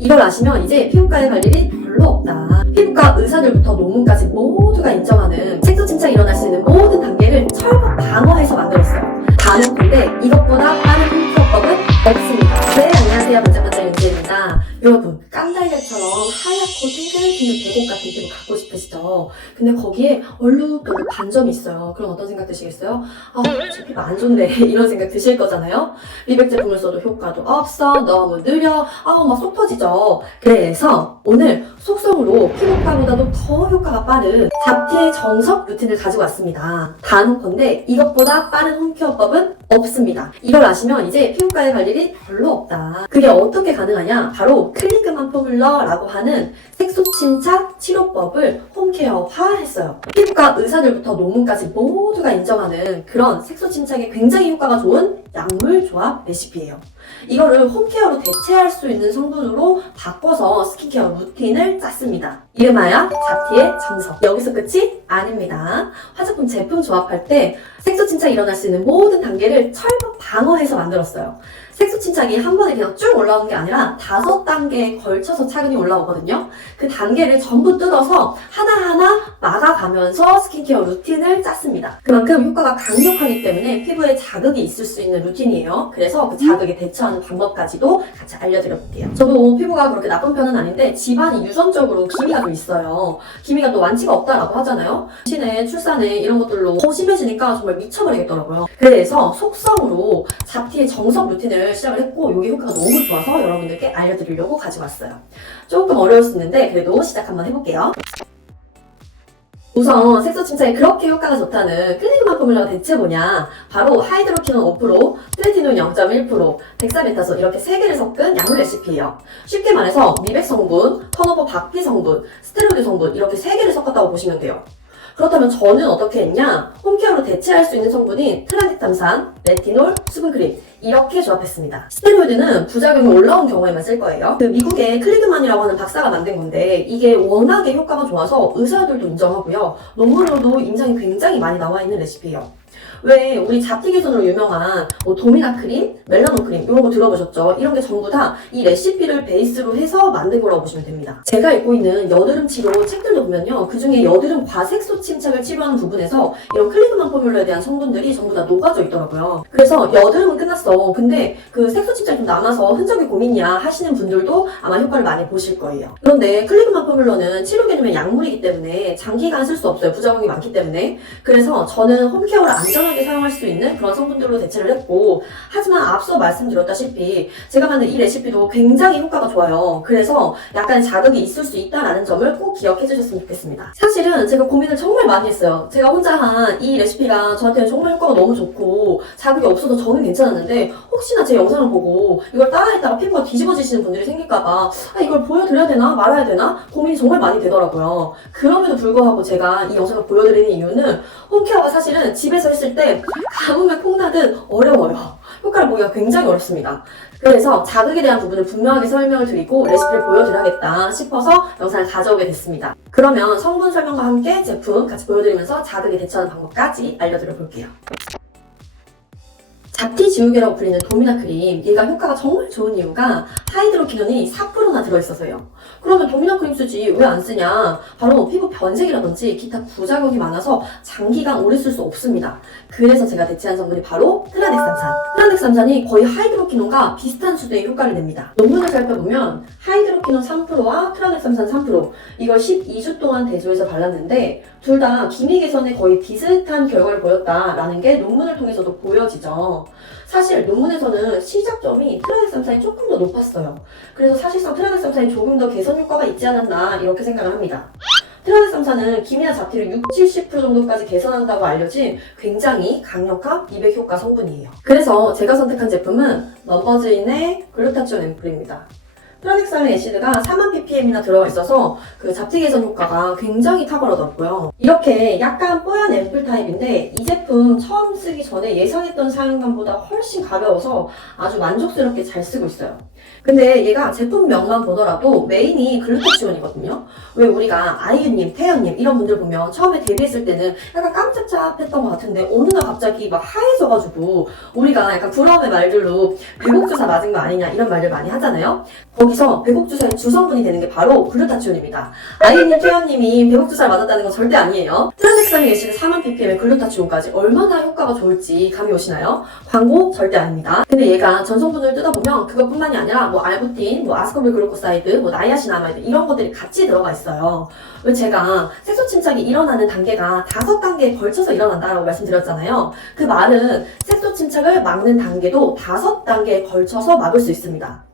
이걸 아시면 이제 피부과에 갈 일이 별로 없다. 피부과 의사들부터 논문까지 모두가 인정하는 색소 침착이 일어날 수 있는 모든 단계를 철벽 방어해서 만들었어요. 다는 근데 이것보다 빠른 홈케어법은 없습니다. 네, 안녕하세요. 반짝반짝 윤지혜입니다. 여러분, 깐달걀처럼 하얗고 탱글탱글 배곡 같은 피부 갖고 싶으시죠? 근데 거기에 얼룩덜룩 반점이 있어요. 그럼 어떤 생각 드시겠어요? 제 피부 안 좋네 이런 생각 드실 거잖아요. 미백 제품을 써도 효과도 없어, 너무 느려, 막 속 터지죠. 그래서 오늘 속성으로 피부과보다도 더 효과가 빠른 잡티의 정석 루틴을 가지고 왔습니다. 단 건데 이것보다 빠른 홈케어법은 없습니다. 이걸 아시면 이제 피부과에 갈 일이 별로 없다. 그게 어떻게 가능하냐? 바로 클리그만 포뮬러라고 하는 색소 침착 치료법을 홈케어화했어요. 피부과 의사들부터 논문까지 모두가 인정하는 그런 색소 침착에 굉장히 효과가 좋은 약물 조합 레시피예요. 이거를 홈케어로 대체할 수 있는 성분으로 바꿔서 스킨케어 루틴을 짰습니다. 이름하여 잡티의 정석. 여기서 끝이 아닙니다. 화장품 제품 조합할 때 색소 침착이 일어날 수 있는 모든 단계를 철벽 방어해서 만들었어요. 색소 침착이 한 번에 그냥 쭉 올라오는 게 아니라 5단계에 걸쳐서 차근히 올라오거든요. 그 단계를 전부 뜯어서 하나하나 막아가면서 스킨케어 루틴을 짰습니다. 그만큼 효과가 강력하기 때문에 피부에 자극이 있을 수 있는 루틴이에요. 그래서 그 자극에 대처하는 방법까지도 같이 알려드려볼게요. 저도 피부가 그렇게 나쁜 편은 아닌데 집안이 유전적으로 기미가 좀 있어요. 기미가 또 완치가 없다라고 하잖아요. 임신에 출산에 이런 것들로 더 심해지니까 정말 미쳐버리겠더라고요. 그래서 속성으로 잡티의 정석 루틴을 시작을 했고 이게 효과가 너무 좋아서 여러분들께 알려드리려고 가지고 왔어요. 조금 어려울 수 있는데 그래도 시작 한번 해볼게요. 우선 색소 침착이 그렇게 효과가 좋다는 클리그만 포뮬러가 대체 뭐냐? 바로 하이드로키논 5%, 트레티논 0.1%, 덱사메타솔 이렇게 3개를 섞은 약물 레시피예요. 쉽게 말해서 미백 성분, 턴오버 박피 성분, 스테로이드 성분 이렇게 3개를 섞었다고 보시면 돼요. 그렇다면 저는 어떻게 했냐? 홈케어로 대체할 수 있는 성분이 트라넥탐산, 레티놀, 수분크림 이렇게 조합했습니다. 스테로이드는 부작용이 올라온 경우에만 쓸 거예요. 미국의 클리그만이라고 하는 박사가 만든 건데 이게 워낙에 효과가 좋아서 의사들도 인정하고요. 논문으로도 인정이 굉장히 많이 나와 있는 레시피예요. 왜 우리 잡티 개선으로 유명한 도미나 크림, 멜라논 크림 이런 거 들어보셨죠? 이런 게 전부 다 이 레시피를 베이스로 해서 만든 거라고 보시면 됩니다. 제가 읽고 있는 여드름 치료 책들도 보면요. 그중에 여드름 과색소 침착을 치료하는 부분에서 이런 클리그만 포뮬러에 대한 성분들이 전부 다 녹아져 있더라고요. 그래서 여드름은 끝났어. 근데 그 색소 침착이 좀 남아서 흔적이 고민이야 하시는 분들도 아마 효과를 많이 보실 거예요. 그런데 클리그만 포뮬러는 치료 개념의 약물이기 때문에 장기간 쓸 수 없어요. 부작용이 많기 때문에. 그래서 저는 홈케어를 안전하게 사용할 수 있는 그런 성분들로 대체를 했고, 하지만 앞서 말씀드렸다시피 제가 만든 이 레시피도 굉장히 효과가 좋아요. 그래서 약간 자극이 있을 수 있다라는 점을 꼭 기억해 주셨으면 좋겠습니다. 사실은 제가 고민을 정말 많이 했어요. 제가 혼자 한 이 레시피가 저한테는 정말 효과가 너무 좋고 자극이 없어도 저는 괜찮았는데 혹시나 제 영상을 보고 이걸 따라했다가 피부가 뒤집어지시는 분들이 생길까봐 이걸 보여드려야 되나 말아야 되나 고민이 정말 많이 되더라고요. 그럼에도 불구하고 제가 이 영상을 보여드리는 이유는 홈케어가 사실은 집에서 했을 때 가뭄에 콩나듯 어려워요. 효과를 보기가 굉장히 어렵습니다. 그래서 자극에 대한 부분을 분명하게 설명을 드리고 레시피를 보여드려야겠다 싶어서 영상을 가져오게 됐습니다. 그러면 성분 설명과 함께 제품 같이 보여드리면서 자극에 대처하는 방법까지 알려드려 볼게요. 잡티 지우개라고 불리는 도미나 크림, 얘가 효과가 정말 좋은 이유가 하이드로키논이 4%나 들어있어서요. 그러면 도미나 크림 쓰지 왜 안 쓰냐? 바로 피부 변색이라든지 기타 부작용이 많아서 장기간 오래 쓸 수 없습니다. 그래서 제가 대체한 성분이 바로 트라넥삼산. 트라넥삼산이 거의 하이드로키논과 비슷한 수준의 효과를 냅니다. 논문을 살펴보면 하이드로키논 3%와 트라넥삼산 3% 이걸 12주 동안 대조해서 발랐는데 둘 다 기미 개선에 거의 비슷한 결과를 보였다라는 게 논문을 통해서도 보여지죠. 사실 논문에서는 시작점이 트라넥삼산이 조금 더 높았어요. 그래서 사실상 트라넥삼산이 조금 더 개선 효과가 있지 않았나 이렇게 생각을 합니다. 트라넥삼산은 기미나 잡티를 60, 70% 정도까지 개선한다고 알려진 굉장히 강력한 미백 효과 성분이에요. 그래서 제가 선택한 제품은 넘버즈인의 글루타치온 앰플입니다. 트라넥살린 애시드가 4만 ppm이나 들어가 있어서 그 잡티 개선 효과가 굉장히 탁월하더라고요. 이렇게 약간 뽀얀 앰플 타입인데 이 제품 처음 쓰기 전에 예상했던 사용감보다 훨씬 가벼워서 아주 만족스럽게 잘 쓰고 있어요. 근데 얘가 제품명만 보더라도 메인이 글루타치온이거든요. 왜 우리가 아이유님, 태연님 이런 분들 보면 처음에 데뷔했을 때는 약간 깜짝잡했던 것 같은데 어느 날 갑자기 막 하얘져가지고 우리가 약간 부러움의 말들로 배곡주사 맞은 거 아니냐 이런 말들 많이 하잖아요. 여기서 배곡주사의 주성분이 되는 게 바로 글루타치온입니다. 아이님, 태연님이 배곡주사를 맞았다는 건 절대 아니에요. 트란덱사민 애시드 4만 ppm의 글루타치온까지 얼마나 효과가 좋을지 감이 오시나요? 광고 절대 아닙니다. 근데 얘가 전성분을 뜯어보면 그것뿐만이 아니라 뭐 알부틴, 뭐 아스코빌 글루코사이드, 뭐 나이아신아마이드 이런 것들이 같이 들어가 있어요. 왜 제가 색소 침착이 일어나는 단계가 5단계에 걸쳐서 일어난다라고 말씀드렸잖아요. 그 말은 색소 침착을 막는 단계도 5단계에 걸쳐서 막을 수 있습니다.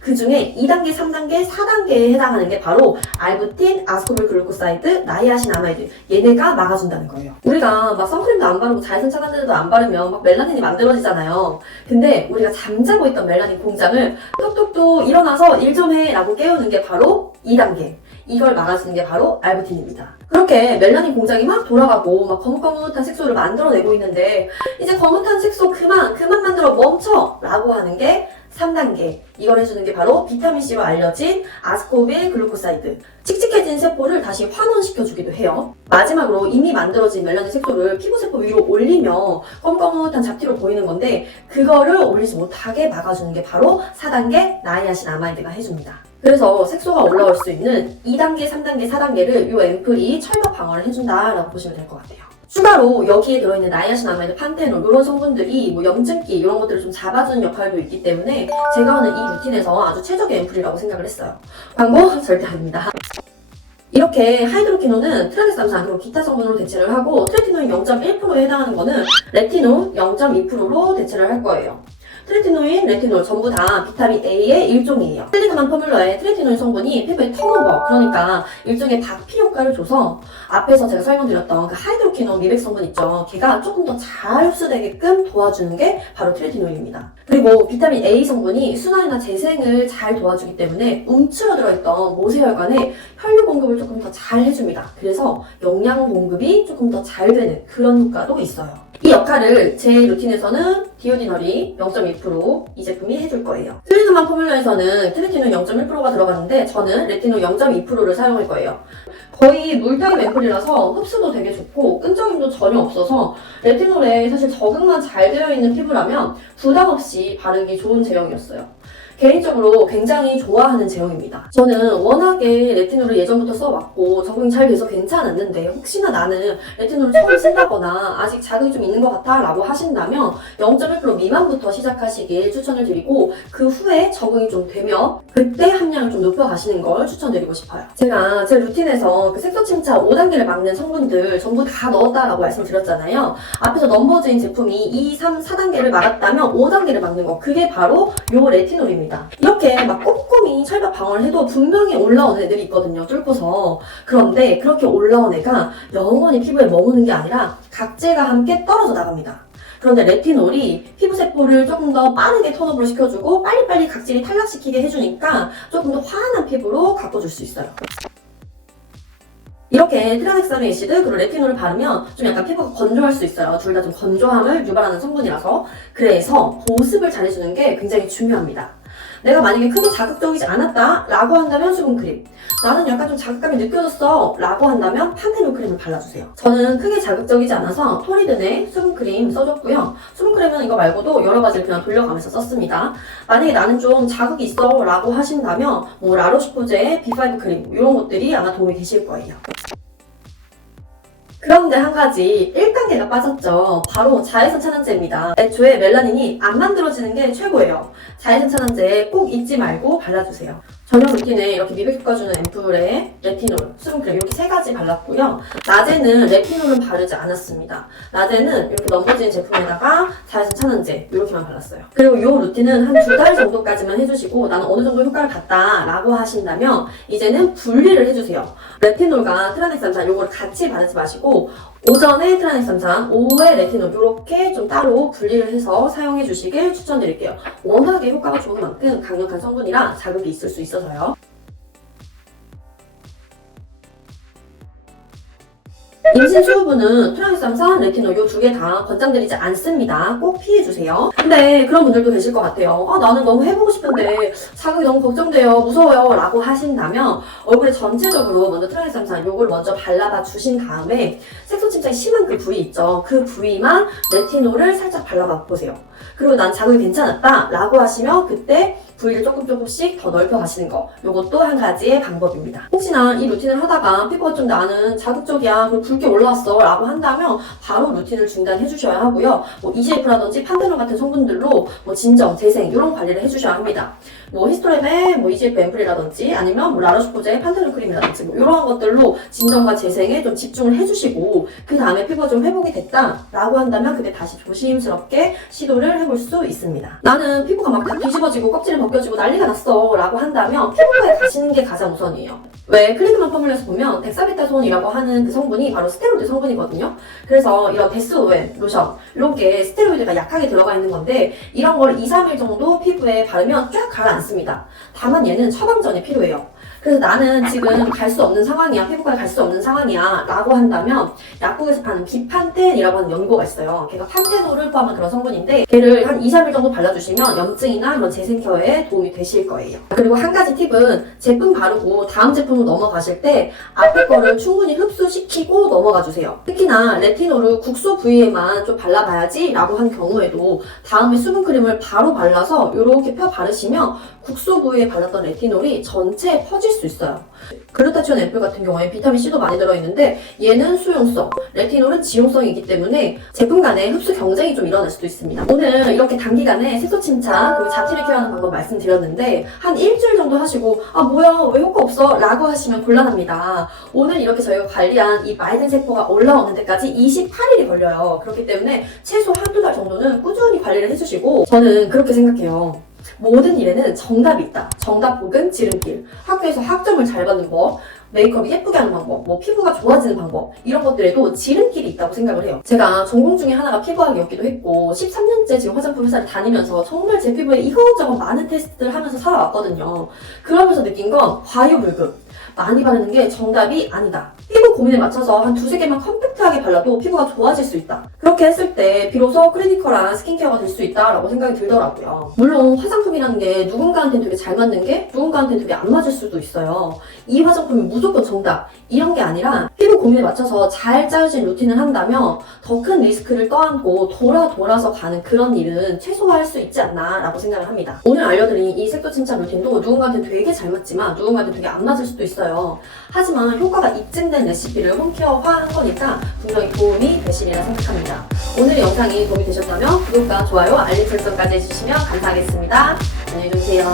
그 중에 2단계, 3단계, 4단계에 해당하는 게 바로 알부틴, 아스코빌 글루코사이드, 나이아신아마이드 얘네가 막아준다는 거예요. 우리가 막 선크림도 안 바르고 자외선 차단제도 안 바르면 막 멜라닌이 만들어지잖아요. 근데 우리가 잠자고 있던 멜라닌 공장을 톡톡톡 일어나서 일 좀 해 라고 깨우는 게 바로 2단계. 이걸 막아주는 게 바로 알부틴입니다. 그렇게 멜라닌 공장이 막 돌아가고 막 거뭇거뭇한 색소를 만들어내고 있는데 이제 거뭇한 색소 그만 만들어 멈춰! 라고 하는 게 3단계. 이걸 해주는 게 바로 비타민C로 알려진 아스코빌 글루코사이드. 칙칙해진 세포를 다시 환원시켜주기도 해요. 마지막으로 이미 만들어진 멜라닌 색소를 피부세포 위로 올리며 검검한 잡티로 보이는 건데 그거를 올리지 못하게 막아주는 게 바로 4단계 나이아신아마이드가 해줍니다. 그래서 색소가 올라올 수 있는 2단계, 3단계, 4단계를 이 앰플이 철벽 방어를 해준다라고 보시면 될 것 같아요. 추가로 여기에 들어있는 나이아신아마이드, 판테놀 이런 성분들이 뭐 염증기 이런 것들을 좀 잡아주는 역할도 있기 때문에 제가 하는 이 루틴에서 아주 최적의 앰플이라고 생각을 했어요. 광고 절대 아닙니다. 이렇게 하이드로키논은 트라넥삼산 그리고 기타 성분으로 대체를 하고 트레티노인 0.1%에 해당하는 거는 레티놀 0.2%로 대체를 할 거예요. 트레티노인, 레티놀 전부 다 비타민 A의 일종이에요. 셀리그만 포뮬러의 트레티노인 성분이 피부에 턴오버, 그러니까 일종의 박피 효과를 줘서 앞에서 제가 설명드렸던 그 하이드로키논 미백 성분 있죠. 걔가 조금 더 잘 흡수되게끔 도와주는 게 바로 트레티노인입니다. 그리고 비타민 A 성분이 순환이나 재생을 잘 도와주기 때문에 움츠러 들어있던 모세혈관에 혈류 공급을 조금 더 잘 해줍니다. 그래서 영양 공급이 조금 더 잘 되는 그런 효과도 있어요. 이 역할을 제 루틴에서는 디오디너리 0.2% 이 제품이 해줄 거예요. 슬리그만 포뮬러에서는 트레티놀 0.1%가 들어가는데 저는 레티놀 0.2%를 사용할 거예요. 거의 물타입 앰플이라서 흡수도 되게 좋고 끈적임도 전혀 없어서 레티놀에 사실 적응만 잘 되어 있는 피부라면 부담 없이 바르기 좋은 제형이었어요. 개인적으로 굉장히 좋아하는 제형입니다. 저는 워낙에 레티놀을 예전부터 써왔고 적응이 잘 돼서 괜찮았는데 혹시나 나는 레티놀을 처음 쓴다거나 아직 자극이 좀 있는 것 같아 라고 하신다면 0.1% 미만부터 시작하시길 추천을 드리고 그 후에 적응이 좀 되면 그때 함량을 좀 높여가시는 걸 추천드리고 싶어요. 제가 제 루틴에서 그 색소 침착 5단계를 막는 성분들 전부 다 넣었다라고 말씀드렸잖아요. 앞에서 넘버즈인 제품이 2, 3, 4단계를 막았다면 5단계를 막는 거 그게 바로 요 레티놀입니다. 이렇게 막 꼼꼼히 철벽 방어를 해도 분명히 올라오는 애들이 있거든요. 뚫고서. 그런데 그렇게 올라온 애가 영원히 피부에 머무는 게 아니라 각질과 함께 떨어져 나갑니다. 그런데 레티놀이 피부세포를 조금 더 빠르게 턴오버를 시켜주고 빨리빨리 각질이 탈락시키게 해주니까 조금 더 환한 피부로 가꿔줄 수 있어요. 이렇게 트라넥사민 애시드 그리고 레티놀을 바르면 좀 약간 피부가 건조할 수 있어요. 둘 다 좀 건조함을 유발하는 성분이라서. 그래서 보습을 잘해주는 게 굉장히 중요합니다. 내가 만약에 크게 자극적이지 않았다 라고 한다면 수분크림, 나는 약간 좀 자극감이 느껴졌어 라고 한다면 판테놀 크림을 발라주세요. 저는 크게 자극적이지 않아서 토리든의 수분크림 써줬고요. 수분크림은 이거 말고도 여러 가지를 그냥 돌려가면서 썼습니다. 만약에 나는 좀 자극이 있어 라고 하신다면 뭐 라로시포제의 B5 크림 이런 것들이 아마 도움이 되실 거예요. 그런데 한 가지 1단계가 빠졌죠. 바로 자외선 차단제입니다. 애초에 멜라닌이 안 만들어지는 게 최고예요. 자외선 차단제 꼭 잊지 말고 발라주세요. 저녁 루틴에 이렇게 미백 효과 주는 앰플에 레티놀, 수분크림 이렇게 3가지 발랐고요. 낮에는 레티놀은 바르지 않았습니다. 낮에는 이렇게 넘버진 제품에다가 자외선 차단제 이렇게만 발랐어요. 그리고 이 루틴은 한 2달 정도까지만 해주시고 나는 어느 정도 효과를 봤다 라고 하신다면 이제는 분리를 해주세요. 레티놀과 트라넥삼산 이거를 같이 바르지 마시고 오전에 트라넥삼산, 오후에 레티놀 이렇게 좀 따로 분리를 해서 사용해 주시길 추천드릴게요. 워낙에 효과가 좋은 만큼 강력한 성분이라 자극이 있을 수 있어서요. 임신 초보부는 트라넥삼산, 레티놀 이 2개 다 권장드리지 않습니다. 꼭 피해주세요. 근데 그런 분들도 계실 것 같아요. 나는 너무 해보고 싶은데 자극이 너무 걱정돼요. 무서워요. 라고 하신다면 얼굴에 전체적으로 먼저 트라넥삼산 요걸 먼저 발라봐 주신 다음에 색소 침착이 심한 그 부위 있죠. 그 부위만 레티놀을 살짝 발라봐 보세요. 그리고 난 자극이 괜찮았다 라고 하시면 그때 부위를 조금씩 더 넓혀 가시는 거, 요것도 한 가지의 방법입니다. 혹시나 이 루틴을 하다가 피부가 좀 나는 자극적이야, 그리고 붉게 올라왔어 라고 한다면 바로 루틴을 중단해 주셔야 하고요. 뭐 EGF라든지 판테놀 같은 성분들로 뭐 진정, 재생 이런 관리를 해주셔야 합니다. 뭐 히스토랩의 뭐 EGF 앰플이라든지 아니면 뭐 라로슈포제의 판테놀 크림이라든지 뭐 이런 것들로 진정과 재생에 좀 집중을 해주시고, 그 다음에 피부가 좀 회복이 됐다 라고 한다면 그때 다시 조심스럽게 시도를 해볼 수 있습니다. 나는 피부가 막 다 뒤집어지고 껍질이 벗겨지고 난리가 났어 라고 한다면 피부과에 가시는 게 가장 우선이에요. 왜 클리그만 포뮬러에서 보면 덱사메타손이라고 하는 그 성분이 바로 스테로이드 성분이거든요. 그래서 이런 데스오웬 로션 이런 게 스테로이드가 약하게 들어가 있는 건데, 이런 걸 2-3일 정도 피부에 바르면 쫙 가라앉습니다. 다만 얘는 처방전이 필요해요. 그래서 나는 지금 갈 수 없는 상황이야, 피부과에 갈 수 없는 상황이야 라고 한다면 약국에서 파는 비판텐이라고 하는 연고가 있어요. 걔가 판테놀을 포함한 그런 성분인데, 걔를 한 2-3일 정도 발라주시면 염증이나 이런 재생 케어에 도움이 되실 거예요. 그리고 한 가지 팁은 제품 바르고 다음 제품으로 넘어가실 때 앞에 거를 충분히 흡수시키고 넘어가 주세요. 특히나 레티놀을 국소 부위에만 좀 발라봐야지 라고 한 경우에도 다음에 수분크림을 바로 발라서 이렇게 펴 바르시면 국소 부위에 발랐던 레티놀이 전체에 퍼질 수 있어요. 글루타치온 앰플 같은 경우에 비타민C도 많이 들어있는데 얘는 수용성, 레티놀은 지용성이기 때문에 제품 간의 흡수 경쟁이 좀 일어날 수도 있습니다. 오늘 이렇게 단기간에 색소 침착 그리고 잡티를 케어하는 방법 말씀드렸는데, 한 일주일 정도 하시고 아 뭐야 왜 효과 없어 라고 하시면 곤란합니다. 오늘 이렇게 저희가 관리한 이 맑은 세포가 올라오는 데까지 28일이 걸려요. 그렇기 때문에 최소 한두 달 정도는 꾸준히 관리를 해주시고, 저는 그렇게 생각해요. 모든 일에는 정답이 있다. 정답 혹은 지름길. 학교에서 학점을 잘 받는 법, 메이크업이 예쁘게 하는 방법, 뭐 피부가 좋아지는 방법, 이런 것들에도 지름길이 있다고 생각을 해요. 제가 전공 중에 하나가 피부학이었기도 했고 13년째 지금 화장품 회사를 다니면서 정말 제 피부에 이것저것 많은 테스트를 하면서 살아왔거든요. 그러면서 느낀 건 과유불급. 많이 바르는 게 정답이 아니다. 피부 고민에 맞춰서 한 2-3개만 컴팩트하게 발라도 피부가 좋아질 수 있다. 그렇게 했을 때 비로소 클리니컬한 스킨케어가 될 수 있다라고 생각이 들더라고요. 물론 화장품이라는 게 누군가한테는 되게 잘 맞는 게 누군가한테는 되게 안 맞을 수도 있어요. 이 화장품이 무조건 정답 이런 게 아니라 피부 고민에 맞춰서 잘 짜여진 루틴을 한다면 더 큰 리스크를 떠안고 돌아서 가는 그런 일은 최소화할 수 있지 않나 라고 생각을 합니다. 오늘 알려드린 이 색소 침착 루틴도 누군가한테는 되게 잘 맞지만 누군가한테는 되게 안 맞을 수도 있어요. 하지만 효과가 입증된 레시피를 홈케어화한 거니까 분명히 도움이 되시리라 생각합니다. 오늘 영상이 도움이 되셨다면 구독과 좋아요, 알림 설정까지 해주시면 감사하겠습니다. 안녕히 계세요.